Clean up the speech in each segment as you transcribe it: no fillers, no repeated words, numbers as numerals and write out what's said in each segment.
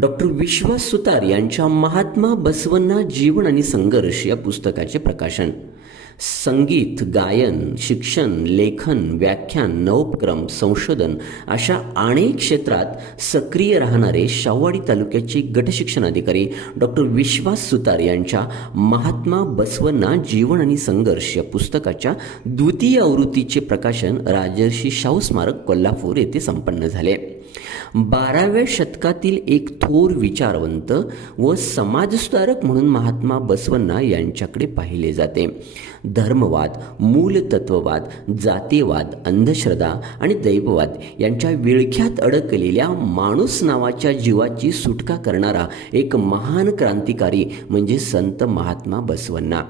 Doctor विश्वास सुतार यांच्या महात्मा बसवण्णा जीवन आणि संघर्ष या पुस्तकाचे प्रकाशन. संगीत, गायन, शिक्षण, लेखन, व्याख्यान, नवोपक्रम, संशोधन अशा अनेक क्षेत्रात सक्रिय राहणारे शाहूवाडी तालुक्याचे गटशिक्षण अधिकारी डॉक्टर विश्वास सुतार यांच्या महात्मा बसवण्णा जीवन आणि संघर्ष या पुस्तकाच्या द्वितीय आवृत्तीचे प्रकाशन राजर्षी शाहू स्मारक कोल्हापूर येथे संपन्न झाले. 12व्या शतकातील एक थोर विचारवंत व समाजसुधारक म्हणून महात्मा बसवण्णा यांच्याकडे पाहिले जाते. धर्मवाद, मूलतत्ववाद, जातीयवाद, अंधश्रद्धा आणि दैववाद यांच्या विळख्यात अडकलेल्या माणूस नावाच्या जीवाची सुटका करणारा एक महान क्रांतिकारी म्हणजे संत महात्मा बसवण्णा.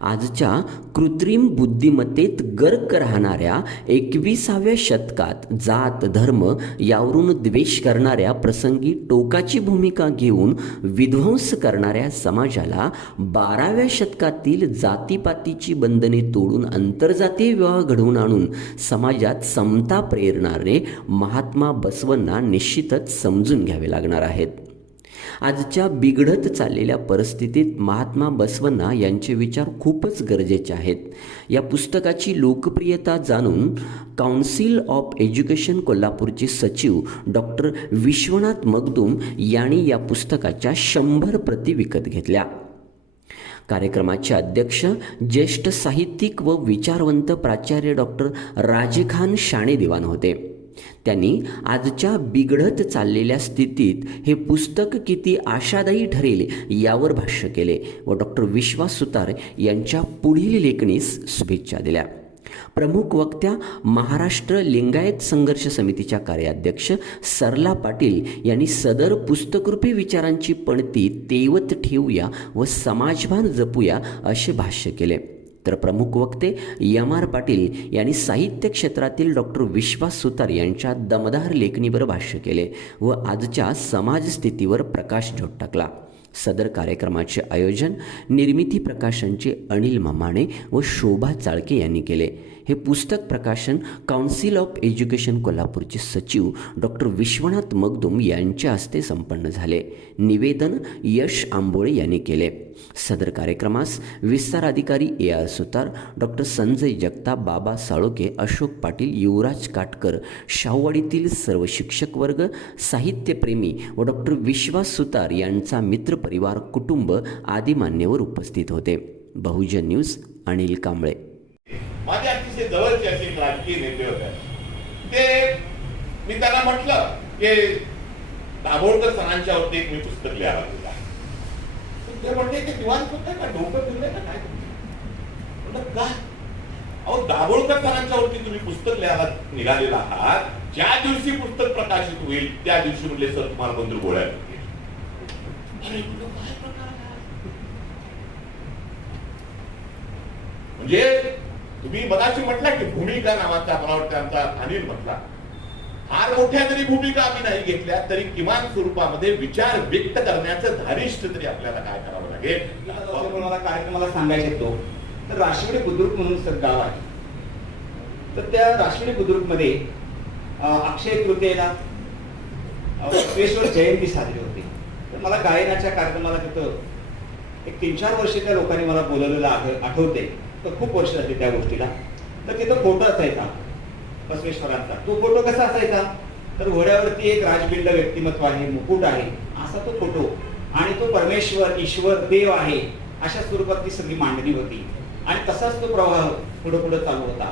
आजच्या कृत्रिम बुद्धिमत्तेत गर्क राहणाऱ्या 21व्या शतकात जात धर्म यावरून द्वेष करणाऱ्या, प्रसंगी टोकाची भूमिका घेऊन विध्वंस करणाऱ्या समाजाला 12व्या शतकातील जातीपातीची बंधने तोडून आंतरजातीय विवाह घडवून आणून समाजात समता प्रेरणारे महात्मा बसवण्णा निश्चितच समजून घ्यावे लागणार आहेत. आजच्या बिघडत चाललेल्या परिस्थितीत महात्मा बसवण्णा यांचे विचार खूपच गरजेचे आहेत. या पुस्तकाची लोकप्रियता जाणून काउन्सिल ऑफ एज्युकेशन कोल्हापूरचे सचिव डॉक्टर विश्वनाथ मगदूम यांनी या पुस्तकाच्या 100 प्रती विकत घेतल्या. कार्यक्रमाचे अध्यक्ष ज्येष्ठ साहित्यिक व विचारवंत प्राचार्य डॉक्टर राजेखान शाणे दिवान होते. त्यांनी आजच्या बिघडत चाललेल्या स्थितीत हे पुस्तक किती आशादायी ठरेल यावर भाष्य केले व डॉक्टर विश्वास सुतार यांच्या पुढील लेखणीस शुभेच्छा दिल्या. प्रमुख वक्त्या महाराष्ट्र लिंगायत संघर्ष समितीच्या कार्याध्यक्ष सरला पाटील यांनी सदर पुस्तकरूपी विचारांची पणती तेवत ठेवूया व समाजभान जपूया असे भाष्य केले. तर प्रमुख वक्ते एम.आर. पाटील यांनी साहित्य क्षेत्रातील डॉक्टर विश्वास सुतार यांच्या दमदार लेखणीवर भाष्य केले व आजच्या समाजस्थितीवर प्रकाश झोत टाकला. सदर कार्यक्रमाचे आयोजन निर्मिती प्रकाशनचे अनिल मामाणे व शोभा चाळके यांनी केले. हे पुस्तक प्रकाशन काउन्सिल ऑफ एज्युकेशन कोल्हापूरचे सचिव डॉक्टर विश्वनाथ मगदूम यांच्या हस्ते संपन्न झाले. निवेदन यश आंबोळे यांनी केले. सदर कार्यक्रमास विस्तार अधिकारी ए.आर. सुतार, डॉक्टर संजय जगताप, बाबा साळोके, अशोक पाटील, युवराज काटकर, शाहूवाडीतील सर्व शिक्षक वर्ग, साहित्यप्रेमी व डॉक्टर विश्वास सुतार यांचा मित्रपरिवार, कुटुंब आदी मान्यवर उपस्थित होते. बहुजन न्यूज अनिल कांबळे. माझे अतिशय जवळचे असे राजकीय नेते होते. ते मी त्यांना म्हटलं की दाभोळकर सरांच्या वरती एक मी पुस्तक लिहायला होता. ते म्हणते की दिवाण होतं का, डोकं फिरलंय का काय? म्हटलं का? अहो, दाभोळकर सरांच्या वरती तुम्ही पुस्तक लिहायला निघालेला आहात. ज्या दिवशी पुस्तक प्रकाशित होईल त्या दिवशी म्हटले सर तुम्हाला बंधू गोळ्या मिळतील. अरे काय प्रकार म्हणजे तुम्ही मगाशी म्हटला की भूमिका नावाचा, मला वाटतं आमचा अनिल म्हटला, फार मोठ्या जरी भूमिका आम्ही नाही घेतल्या तरी किमान स्वरूपामध्ये विचार व्यक्त करण्याचं धारिष्ट तरी आपल्याला काय करावं लागेल. मला कार्यक्रमाला सांगायचे तो तर राशिवडी बुद्रुक म्हणून गाव आहे. तर त्या राशिवडी बुद्रुक मध्ये अक्षय तृतीयेला बसवेश्वर जयंती साजरी होती. तर मला गायनाच्या कार्यक्रमाला तिथं एक 3-4 वर्ष त्या लोकांनी मला बोलवलेलं आठवते. तर खूप वर्ष झाली त्या गोष्टीला. तर तिथं फोटो असायचा बसवेश्वरांचा. तो फोटो कसा असायचा तर घोड्यावरती एक राजबिंड व्यक्तिमत्व आहे, मुकुट आहे, असा तो फोटो, आणि तो परमेश्वर, ईश्वर, देव आहे अशा स्वरूपात ती सगळी मांडणी होती. आणि तसाच तो प्रवाह पुढे पुढे चालू होता.